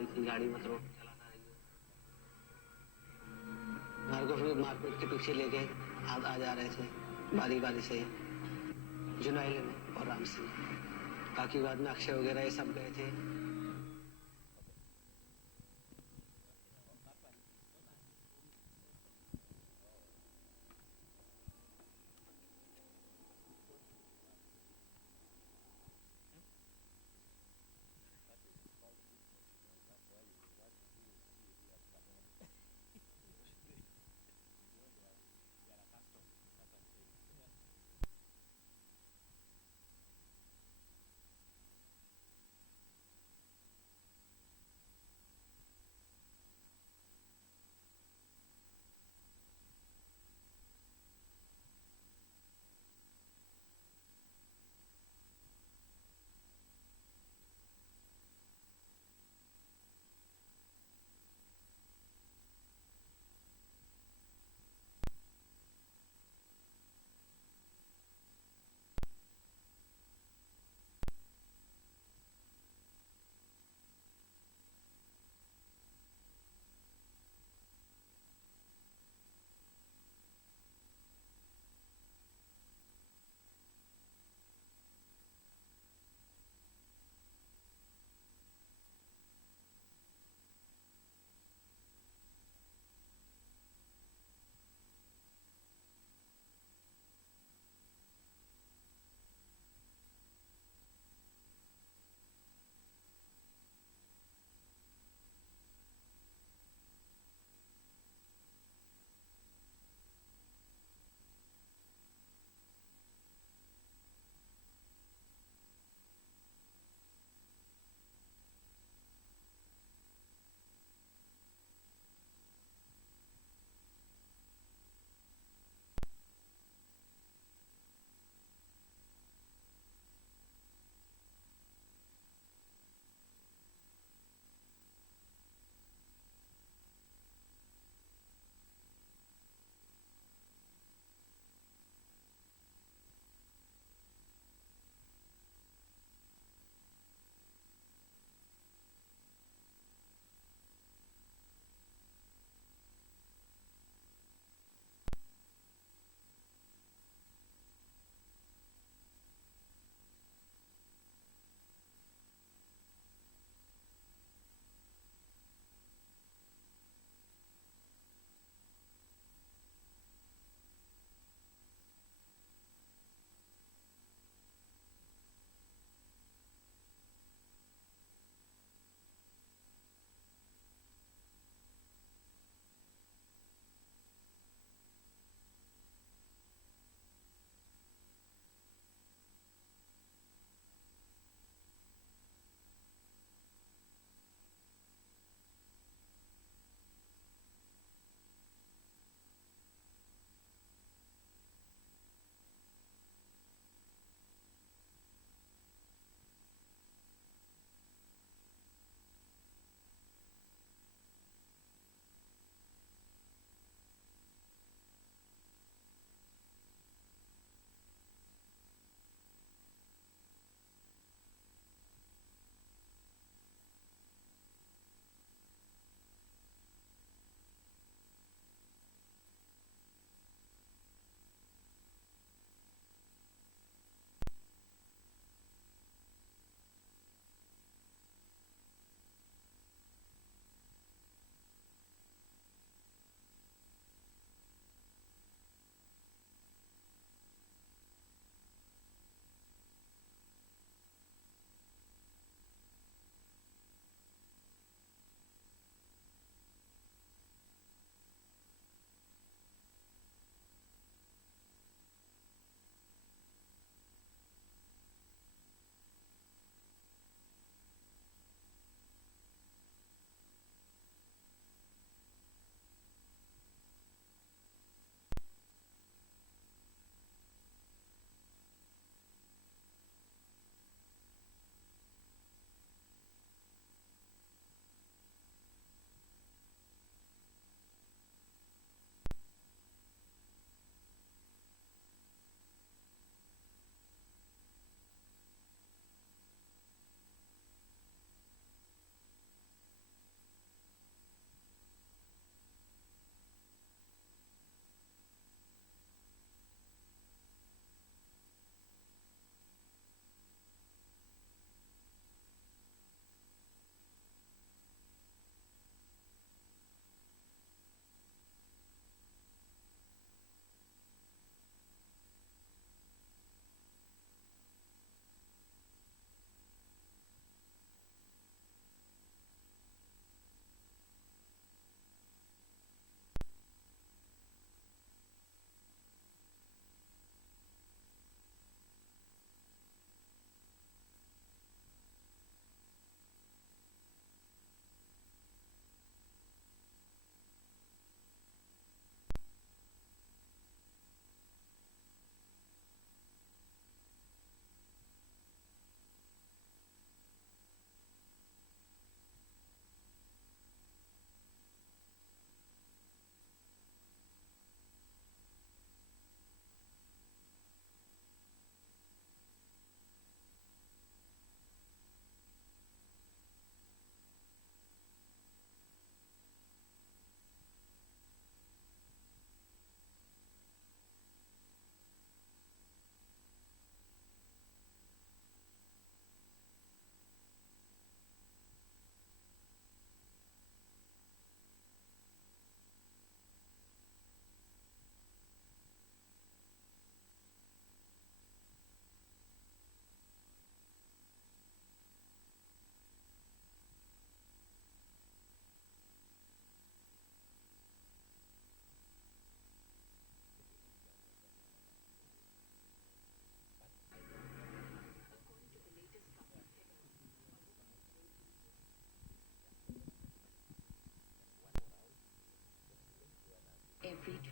रही थी, गाड़ी मत रोक चलाना रही हो। घर को फिर मारपीट के पीछे लेके आ जा रहे थे बारी बारी से, जुनैल में और राम सिंह। बाकी बाद में अक्षय वगैरह ये सब गए थे।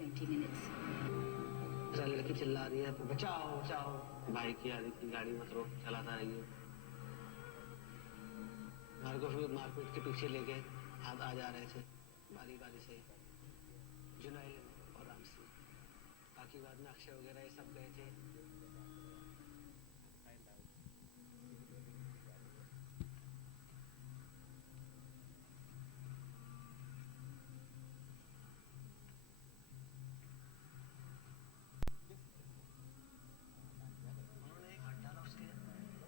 20 minutes. लड़की चिल्ला रही है, बचाओ बचाओ, भाई की आ रही थी, गाड़ी मत रोक, चलाता रहिए। हमारे को फिर मारपीट के पीछे लेके आ जा रहे थे बारी बारी से, जुनैल और राम सिंह। बाकी बाद में अक्षय वगैरह ये सब गए थे। उन्होंने एक हाथ डाला, उसके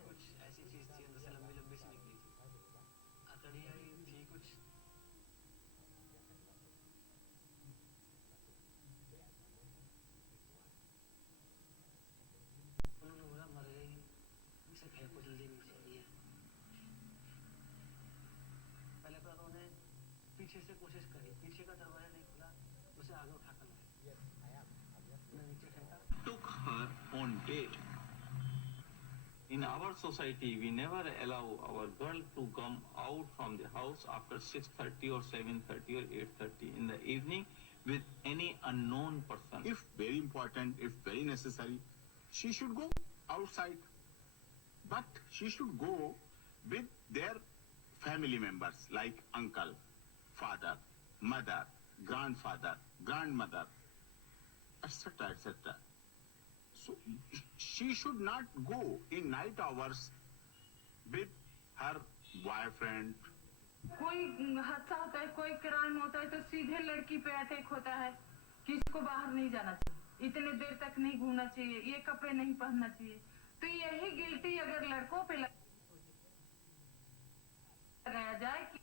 कुछ ऐसी चीज थी अंदर से, लंबी लंबी सी निकली थी, अकड़ी आई थी कुछ। उन्होंने बोला मर गई, इसे फेंको जल्दी नीचे। ये पहले तो उन्होंने पीछे से कोशिश करी, पीछे का दरवाजा नहीं खुला, उसे आगे उठा कर लाए, नीचे फेंका। Took her on date. In our society, we never allow our girl to come out from the house after 6:30 or 7:30 or 8:30 in the evening with any unknown person. If very important, if very necessary, she should go outside. But she should go with their family members like uncle, father, mother, grandfather, grandmother, etc., etc. So she should not go in night hours with her boyfriend. कोई हादसा होता है, कोई crime होता है तो सीधे लड़की पे अटैक होता है कि इसको बाहर नहीं जाना चाहिए, इतने देर तक नहीं घूमना चाहिए, ये कपड़े नहीं पहनना चाहिए। तो यही गिल्टी अगर लड़कों पे लगाया जाए कि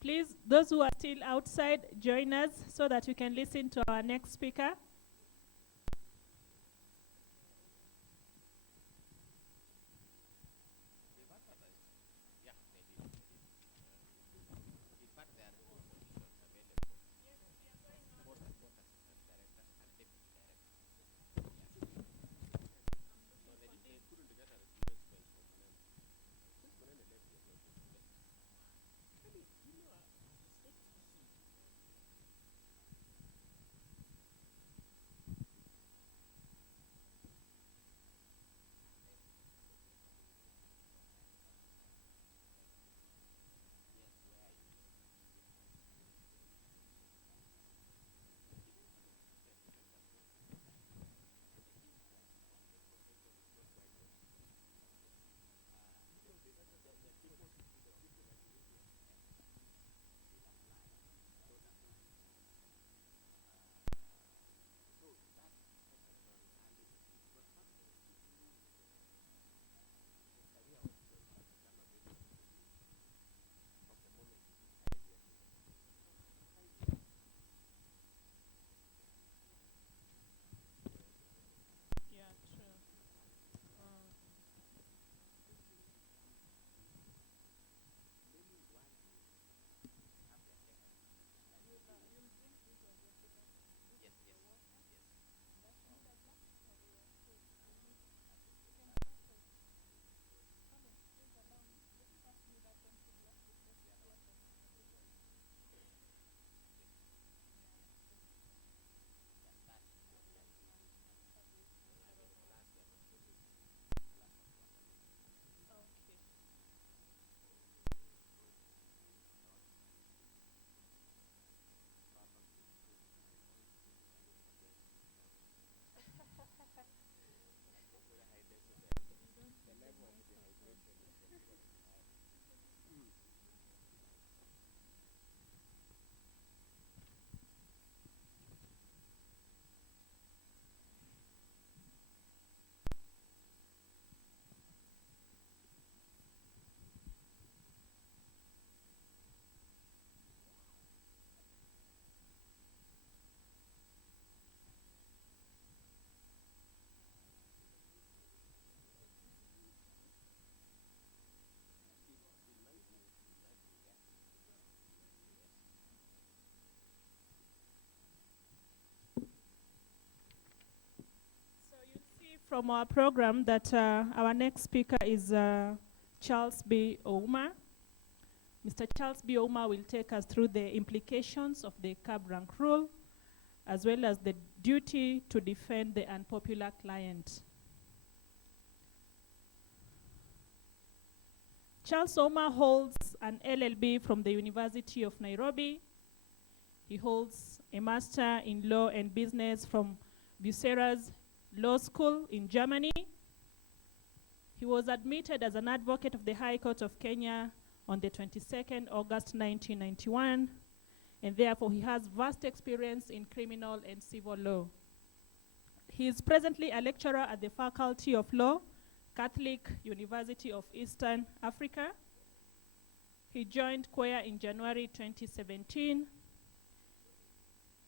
Please, those who are still outside, join us so that we can listen to our next speaker. From our program that our next speaker is Charles B. Ouma. Mr. Charles B. Ouma will take us through the implications of the cab rank rule, as well as the duty to defend the unpopular client. Charles Ouma holds an LLB from the University of Nairobi. He holds a Master in Law and Business from Bucera's Law School in Germany. He was admitted as an advocate of the High Court of Kenya on the 22nd August 1991, and therefore he has vast experience in criminal and civil law. He is presently a lecturer at the Faculty of Law, Catholic University of Eastern Africa. He joined COIA in January 2017,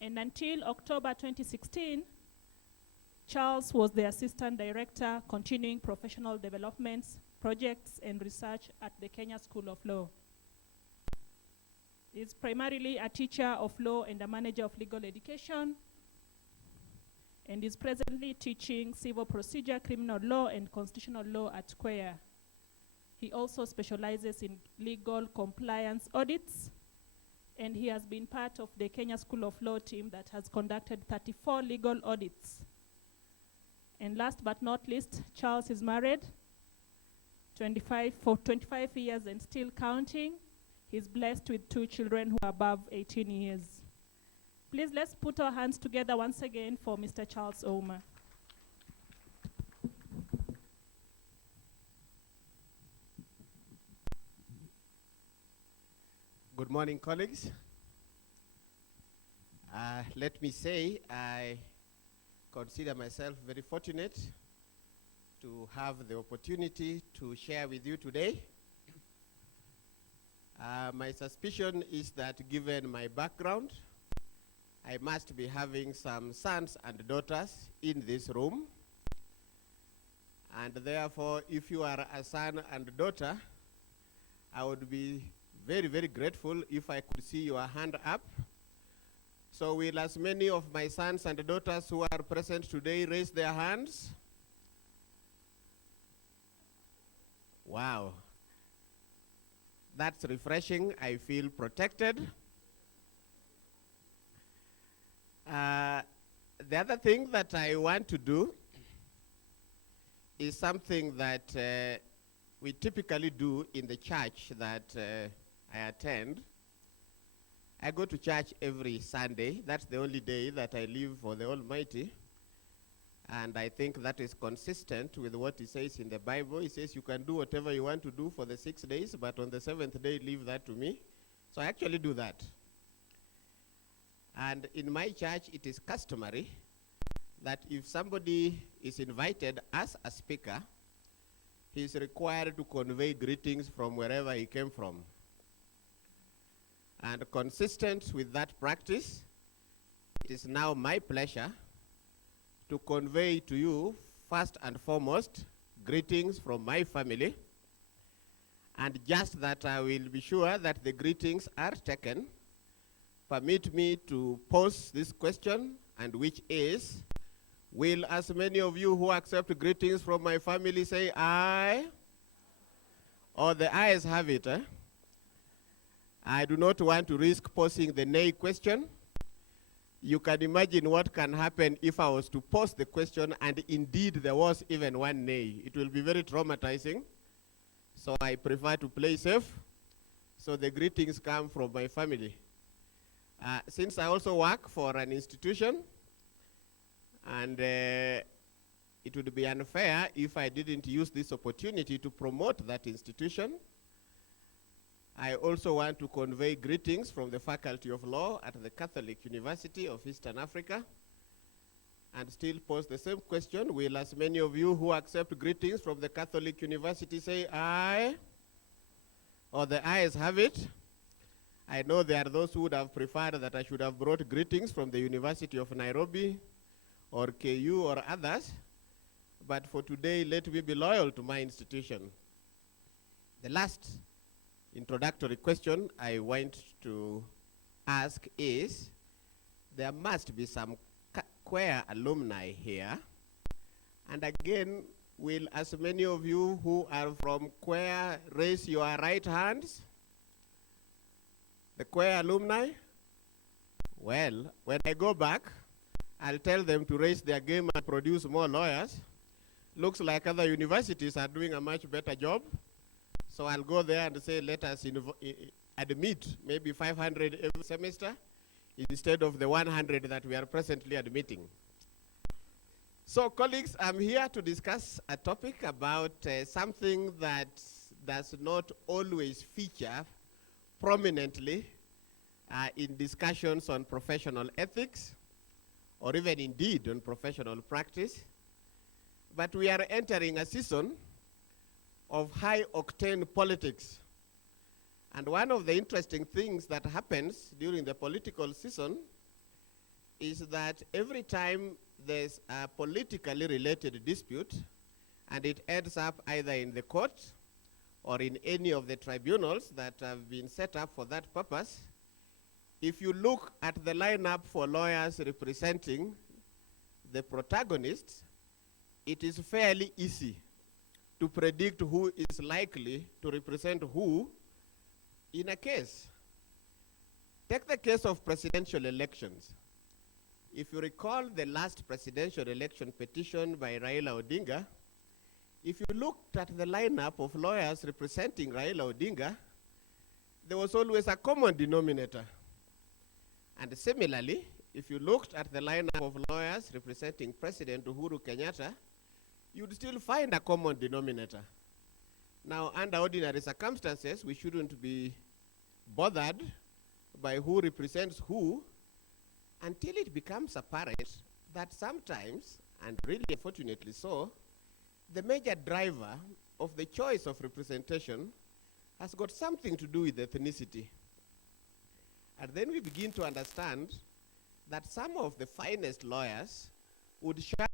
and until October 2016, Charles was the Assistant Director, Continuing Professional Developments, Projects and Research at the Kenya School of Law. He is primarily a teacher of law and a manager of legal education, and is presently teaching civil procedure, criminal law, and constitutional law at COIA. He also specializes in legal compliance audits, and he has been part of the Kenya School of Law team that has conducted 34 legal audits. And last but not least, Charles is married for 25 years and still counting. He's blessed with 2 children who are above 18 years. Please, let's put our hands together once again for Mr. Charles Ouma. Good morning, colleagues. Let me say I consider myself very fortunate to have the opportunity to share with you today. My suspicion is that given my background, I must be having some sons and daughters in this room. And therefore, if you are a son and daughter, I would be very, very grateful if I could see your hand up. So will as many of my sons and daughters who are present today raise their hands? Wow. That's refreshing. I feel protected. The other thing that I want to do is something that we typically do in the church that I attend. I go to church every Sunday. That's the only day that I live for the Almighty. And I think that is consistent with what he says in the Bible. He says you can do whatever you want to do for the 6 days, but on the 7th day, leave that to me. So I actually do that. And in my church, it is customary that if somebody is invited as a speaker, he is required to convey greetings from wherever he came from. And consistent with that practice, it is now my pleasure to convey to you, first and foremost, greetings from my family. And just that I will be sure that the greetings are taken, permit me to pose this question, and which is, will as many of you who accept greetings from my family say aye? Or the ayes have it, eh? I do not want to risk posing the nay question. You can imagine what can happen if I was to pose the question and indeed there was even one nay. It will be very traumatizing. So I prefer to play safe. So the greetings come from my family. Since I also work for an institution, and it would be unfair if I didn't use this opportunity to promote that institution, I also want to convey greetings from the Faculty of Law at the Catholic University of Eastern Africa, and still pose the same question. Will as many of you who accept greetings from the Catholic University say aye? Or the ayes have it? I know there are those who would have preferred that I should have brought greetings from the University of Nairobi or KU or others, but for today, let me be loyal to my institution. The last introductory question I want to ask is, there must be some queer alumni here. And again, will as many of you who are from queer raise your right hands? The queer alumni? Well, when I go back, I'll tell them to raise their game and produce more lawyers. Looks like other universities are doing a much better job. So I'll go there and say, let us admit maybe 500 every semester instead of the 100 that we are presently admitting. So colleagues, I'm here to discuss a topic about something that does not always feature prominently in discussions on professional ethics, or even indeed on professional practice. But we are entering a season of high-octane politics. And one of the interesting things that happens during the political season is that every time there's a politically related dispute, and it ends up either in the court or in any of the tribunals that have been set up for that purpose, if you look at the lineup for lawyers representing the protagonists, it is fairly easy to predict who is likely to represent who in a case. Take the case of presidential elections. If you recall the last presidential election petition by Raila Odinga, if you looked at the lineup of lawyers representing Raila Odinga, there was always a common denominator. And similarly, if you looked at the lineup of lawyers representing President Uhuru Kenyatta, you'd still find a common denominator. Now, under ordinary circumstances, we shouldn't be bothered by who represents who until it becomes apparent that sometimes, and really unfortunately so, the major driver of the choice of representation has got something to do with ethnicity. And then we begin to understand that some of the finest lawyers would shy